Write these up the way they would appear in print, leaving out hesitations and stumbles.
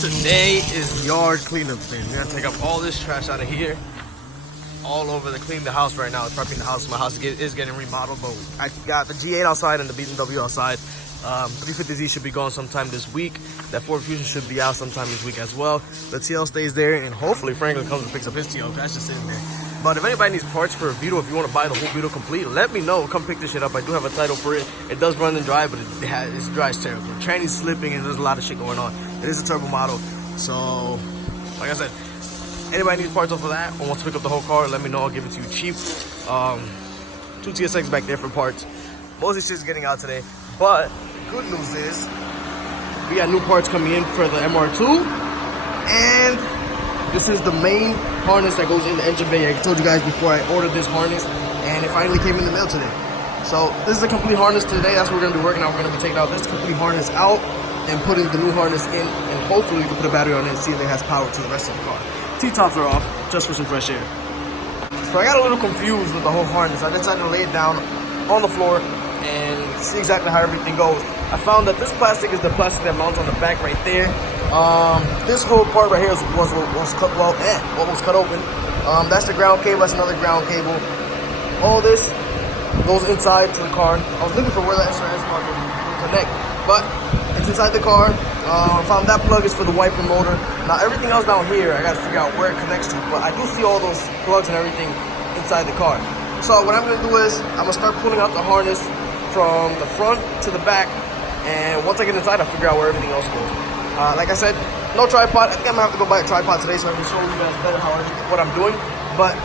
Today is yard cleanup day. We're gonna take up all this trash out of here, all over to clean the house right now. It's prepping the house. My house is getting remodeled, but I got the G8 outside and the BMW outside. 350Z should be gone sometime this week. That Ford Fusion should be out sometime this week as well. The TL stays there, and hopefully Franklin comes and picks up his TL. That's just sitting there. But if anybody needs parts for a Vito, if you want to buy the whole Vito complete, let me know. Come pick this shit up. I do have a title for it. It does run and drive, but it dries terribly. The tranny's slipping, and there's a lot of shit going on. It is a turbo model, so like I said, anybody needs parts off of that or wants to pick up the whole car, let me know. I'll give it to you cheap. 2 TSX back there for parts. Most of this shit's getting out today, but good news is we got new parts coming in for the MR2, and this is the main harness that goes in the engine bay. I told you guys before I ordered this harness, and it finally came in the mail today. So this is a complete harness today. That's what we're gonna be working on. We're gonna be taking out this complete harness out and putting the new harness in, and hopefully we can put a battery on it and see if it has power to the rest of the car. T-tops are off just for some fresh air. So I got a little confused with the whole harness. I decided to lay it down on the floor and see exactly how everything goes. I found that this plastic is the plastic that mounts on the back right there. This whole part right here was cut, what was cut open. That's the ground cable, that's another ground cable. All this goes inside to the car. I was looking for where the SRS module would connect, but it's inside the car. Found that plug is for the wiper motor. Now everything else down here, I gotta figure out where it connects to, but I do see all those plugs and everything inside the car. So what I'm gonna do is, I'm gonna start pulling out the harness from the front to the back, and once I get inside, I'll figure out where everything else goes. Like I said, no tripod. I think I'm gonna have to go buy a tripod today so I can show you guys better what I'm doing. But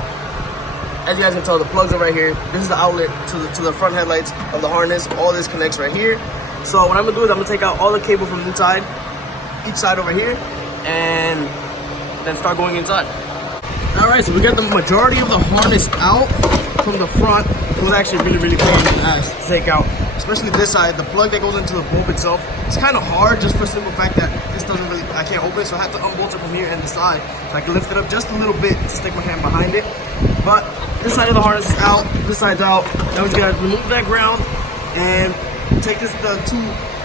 as you guys can tell, the plugs are right here. This is the outlet to the front headlights of the harness. All this connects right here. So what I'm gonna do is I'm gonna take out all the cable from inside, each side over here, and then start going inside. All right, so we got the majority of the harness out from the front. It was actually really pain in the ass to take out, especially this side. The plug that goes into the bulb itself, it's kind of hard just for the simple fact that this doesn't really, I can't open it, so I have to unbolt it from here and the side. So I can lift it up just a little bit to stick my hand behind it. But this side of the harness is out, this side's out. Now we just gotta remove that ground and take the two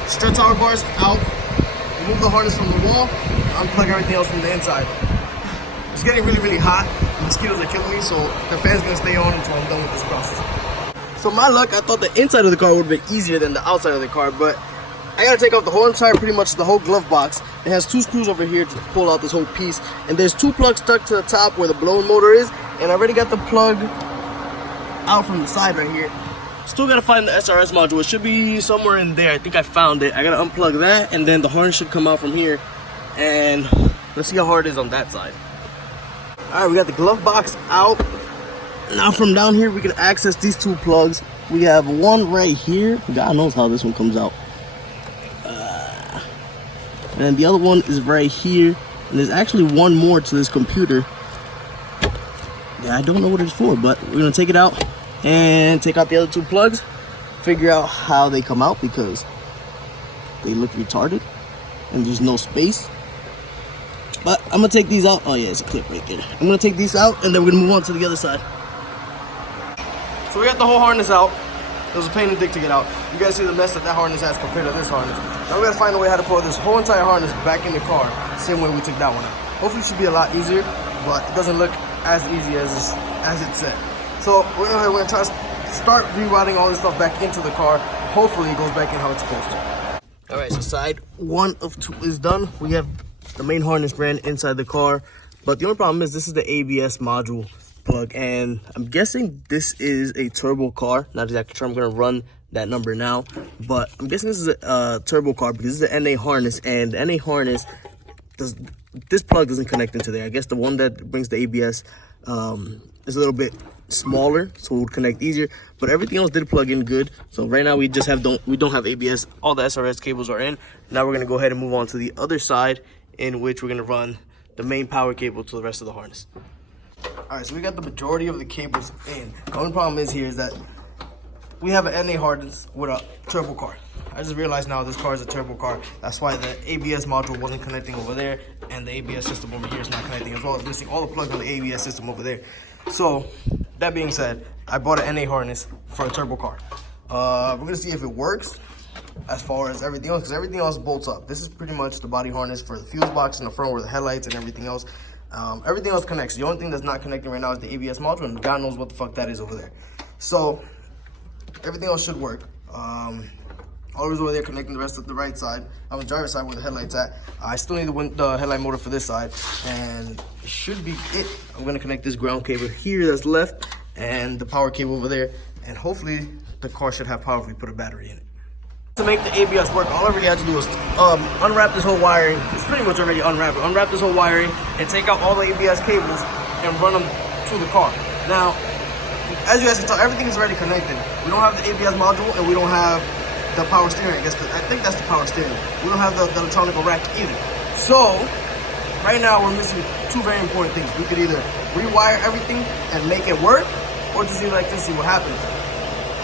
strut tower bars out, remove the harness from the wall, unplug everything else from the inside. It's getting really hot. The mosquitoes are killing me, so the fan's gonna stay on until I'm done with this process. So my luck, I thought the inside of the car would be easier than the outside of the car, but I gotta take out the whole entire, pretty much the whole glove box. It has 2 screws over here to pull out this whole piece, and there's 2 plugs stuck to the top where the blown motor is, and I already got the plug out from the side right here. Still gotta find the SRS module. It should be somewhere in there. I think I found it. I gotta unplug that, and then the harness should come out from here, and let's see how hard it is on that side. All right, we got the glove box out. Now from down here, we can access these 2 plugs. We have one right here. God knows how this one comes out. And the other one is right here. And there's actually one more to this computer. Yeah, I don't know what it's for, but we're gonna take it out and take out the other 2 plugs. Figure out how they come out because they look retarded and there's no space. But I'm gonna take these out. Oh yeah, it's a clip right there. I'm gonna take these out and then we're gonna move on to the other side. So we got the whole harness out. It was a pain in the dick to get out. You guys see the mess that harness has compared to this harness. Now we gotta find a way how to put this whole entire harness back in the car, same way we took that one out. Hopefully it should be a lot easier, but it doesn't look as easy as it said. So we're gonna try to start rerouting all this stuff back into the car. Hopefully it goes back in how it's supposed to. All right, so side 1 of 2 is done. We have the main harness ran inside the car, but the only problem is this is the ABS module plug, and I'm guessing this is a turbo car. Not exactly sure. I'm gonna run that number now, but I'm guessing this is a turbo car because this is an NA harness, and the NA harness this plug doesn't connect into there. I guess the one that brings the ABS is a little bit smaller, so it would connect easier, but everything else did plug in good. So right now we just don't have ABS. All the SRS cables are in. Now we're gonna go ahead and move on to the other side, in which we're gonna run the main power cable to the rest of the harness. All right, so we got the majority of the cables in. The only problem is that we have an NA harness with a turbo car. I just realized now this car is a turbo car. That's why the ABS module wasn't connecting over there, and the ABS system over here is not connecting as well. It's missing all the plugs on the ABS system over there. So that being said, I bought an NA harness for a turbo car. We're gonna see if it works. as far as everything else, because everything else bolts up. This is pretty much the body harness for the fuse box in the front, where the headlights and everything else. Everything else connects. The only thing that's not connecting right now is the ABS module, and God knows what the fuck that is over there. So everything else should work. Always over there connecting the rest of the right side. On the driver's side where the headlight's at. I still need the headlight motor for this side, and it should be it. I'm gonna connect this ground cable here that's left, and the power cable over there, and hopefully the car should have power if we put a battery in it. To make the ABS work, all I really had to do was unwrap this whole wiring. It's pretty much already unwrapped. Unwrap this whole wiring and take out all the ABS cables and run them to the car. Now, as you guys can tell, everything is already connected. We don't have the ABS module, and we don't have the power steering. I think that's the power steering. We don't have the electronic rack either. So right now we're missing two very important things. We could either rewire everything and make it work, or just leave it like this, see what happens.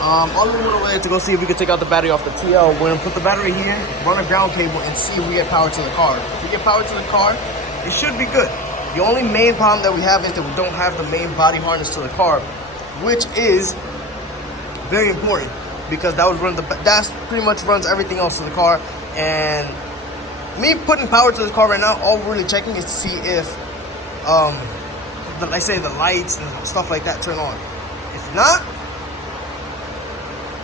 All we went away to go see if we could take out the battery off the TL. We're gonna put the battery here, run a ground cable, and see if we get power to the car. If we get power to the car, it should be good. The only main problem that we have is that we don't have the main body harness to the car, which is very important, because that pretty much runs everything else to the car. And me putting power to the car right now, all we're really checking is to see if, like say the lights and stuff like that turn on. If not,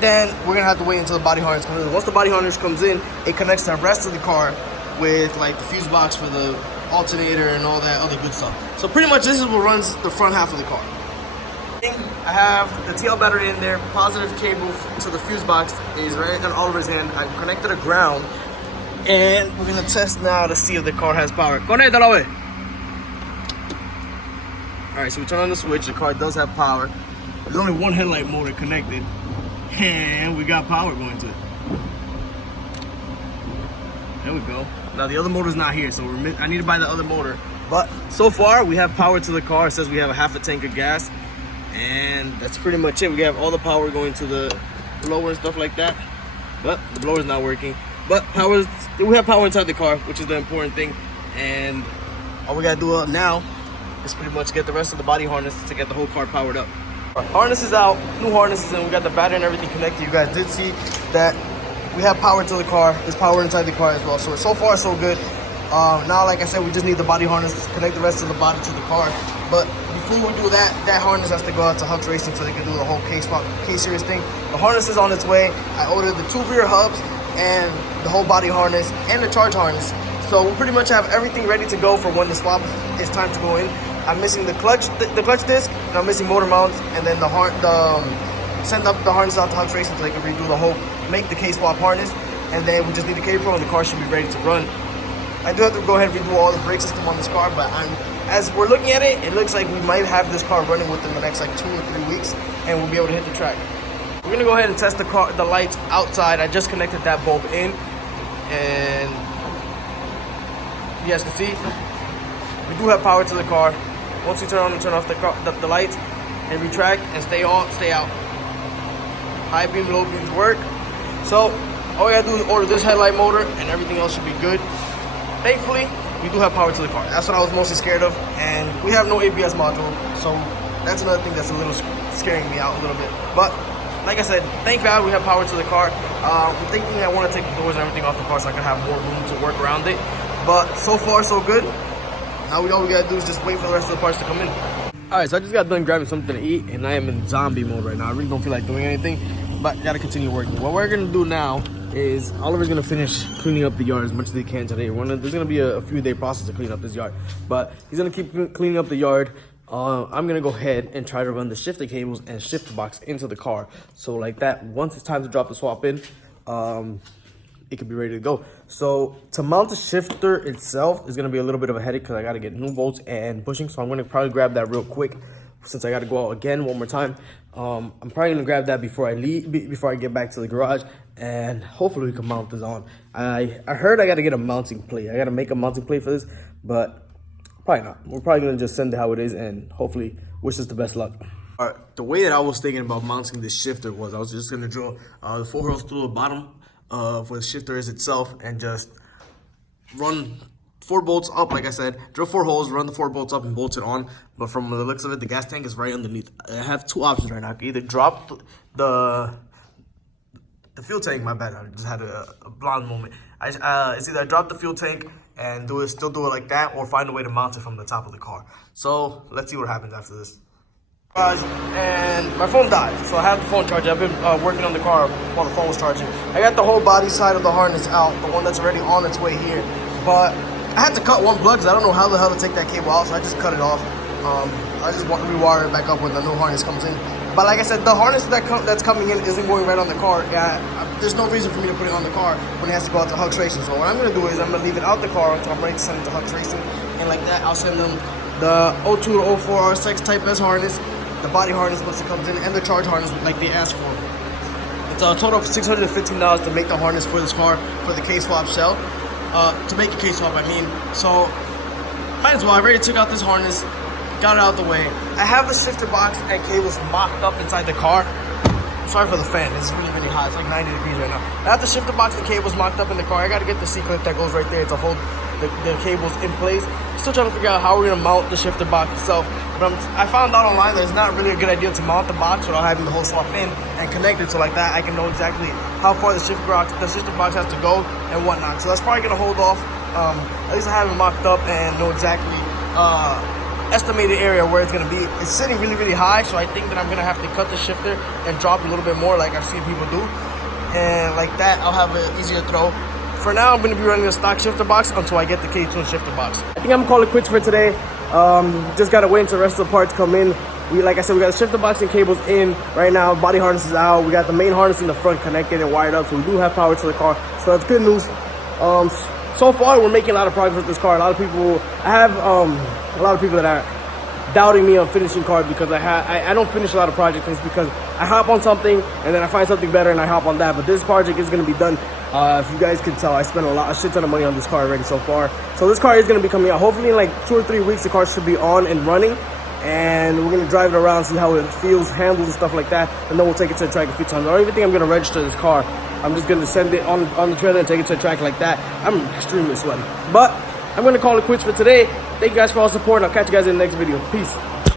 then we're gonna have to wait until the body harness comes in. Once the body harness comes in, it connects to the rest of the car with like the fuse box for the alternator and all that other good stuff. So pretty much this is what runs the front half of the car. I have the TL battery in there. Positive cable to the fuse box is right on Oliver's hand. I connected a ground, and we're gonna test now to see if the car has power. Conéctalo, way. All right, so we turn on the switch. The car does have power. There's only one headlight motor connected, and we got power going to it. There we go. Now the other motor's not here, so I need to buy the other motor. But so far we have power to the car. It says we have a half a tank of gas. And that's pretty much it. We have all the power going to the blower and stuff like that. But the blower's not working. But we have power inside the car, which is the important thing. And all we gotta do now is pretty much get the rest of the body harness to get the whole car powered up. Our harness is out, new harnesses, and we got the battery and everything connected. You guys did see that we have power to the car. There's power inside the car as well. So far so good. Now, like I said, we just need the body harness to connect the rest of the body to the car. But before we do that, that harness has to go out to Hux Racing so they can do the whole K-Series thing. The harness is on its way. I ordered the 2 rear hubs and the whole body harness and the charge harness. So we pretty much have everything ready to go for when the swap is time to go in. I'm missing the clutch disc, and I'm missing motor mounts, and then send up the harness out to Hux Racing so they can redo the whole, make the K-swap harness, and then we just need the K-Pro and the car should be ready to run. I do have to go ahead and redo all the brake system on this car, but as we're looking at it, it looks like we might have this car running within the next like 2 or 3 weeks, and we'll be able to hit the track. We're gonna go ahead and test the lights outside. I just connected that bulb in, and you guys can see we do have power to the car. Once you turn on and turn off the lights and retract and stay on, stay out. High beam, low beams work. So all we gotta do is order this headlight motor, and everything else should be good. Thankfully, we do have power to the car. That's what I was mostly scared of, and we have no ABS module, so that's another thing that's a little scaring me out a little bit. But like I said, thank God we have power to the car. I'm thinking I want to take the doors and everything off the car so I can have more room to work around it. But so far, so good. Now all we gotta do is just wait for the rest of the parts to come in. All right, so I just got done grabbing something to eat, and I am in zombie mode right now. I really don't feel like doing anything, but gotta continue working. What we're gonna do now is Oliver's gonna finish cleaning up the yard as much as he can today. There's gonna be a few day process to clean up this yard, but he's gonna keep cleaning up the yard. I'm gonna go ahead and try to run the shifter cables and shifter box into the car, so like that, once it's time to drop the swap in, it could be ready to go. So to mount the shifter itself is gonna be a little bit of a headache because I gotta get new bolts and bushing. So I'm gonna probably grab that real quick since I gotta go out again one more time. I'm probably gonna grab that before I leave, before I get back to the garage, and hopefully we can mount this on. I heard I gotta get a mounting plate. I gotta make a mounting plate for this, but probably not. We're probably gonna just send it how it is and hopefully wish us the best luck. All right, the way that I was thinking about mounting this shifter was I was just gonna drill the 4 holes through the bottom of where the shifter is itself and just run 4 bolts up, like I said, drill 4 holes, run the 4 bolts up and bolt it on. But from the looks of it, the gas tank is right underneath. I have 2 options right now. I can either drop the fuel tank. My bad. I just had a blonde moment. It's either I drop the fuel tank and still do it like that, or find a way to mount it from the top of the car. So let's see what happens after this. And my phone died, so I have the phone charger. I've been working on the car while the phone was charging. I got the whole body side of the harness out, the one that's already on its way here. But I had to cut one plug because I don't know how the hell to take that cable out, so I just cut it off. I just want to rewire it back up when the new harness comes in. But like I said, the harness that's coming in isn't going right on the car. There's no reason for me to put it on the car when it has to go out to Hug Tracing. So what I'm going to do is I'm going to leave it out the car until I'm ready to send it to Hug Tracing. And like that, I'll send them the 02 to 04 RSX Type S harness, the body harness once it comes in, and the charge harness like they asked for. It's a total of $615 to make the harness for this car, for the K-swap shell. To make a K-swap, I mean. So, might as well. I already took out this harness, got it out the way. I have the shifter box and cables mocked up inside the car. Sorry for the fan, it's really, really hot. It's like 90 degrees right now. I have the shifter box and cables mocked up in the car. I gotta get the C-clip that goes right there to hold the cables in place. Still trying to figure out how we're gonna mount the shifter box itself. But I found out online that it's not really a good idea to mount the box without having the whole swap in and connected. So like that, I can know exactly how far the shifter box has to go and whatnot. So that's probably gonna hold off. At least I have it mocked up and know exactly estimated area where it's gonna be. It's sitting really, really high, so I think that I'm gonna have to cut the shifter and drop a little bit more, like I've seen people do. And like that, I'll have an easier throw. For now, I'm gonna be running a stock shifter box until I get the K2 shifter box. I think I'm gonna call it quits for today. Just gotta wait until the rest of the parts come in. Like I said, we got the shifter box and cables in right now. Body harness is out. We got the main harness in the front connected and wired up, so we do have power to the car. So that's good news. So far, we're making a lot of progress with this car. I have a lot of people that are doubting me on finishing cars because I don't finish a lot of projects. It's because I hop on something and then I find something better and I hop on that. But this project is gonna be done. If you guys can tell, I spent a shit ton of money on this car already so far. So this car is gonna be coming out. Hopefully in like 2 or 3 weeks, the car should be on and running. And we're gonna drive it around, see how it feels, handles and stuff like that. And then we'll take it to the track a few times. I don't even think I'm gonna register this car. I'm just gonna send it on the trailer and take it to the track like that. I'm extremely sweaty. But I'm gonna call it quits for today. Thank you guys for all the support. I'll catch you guys in the next video. Peace.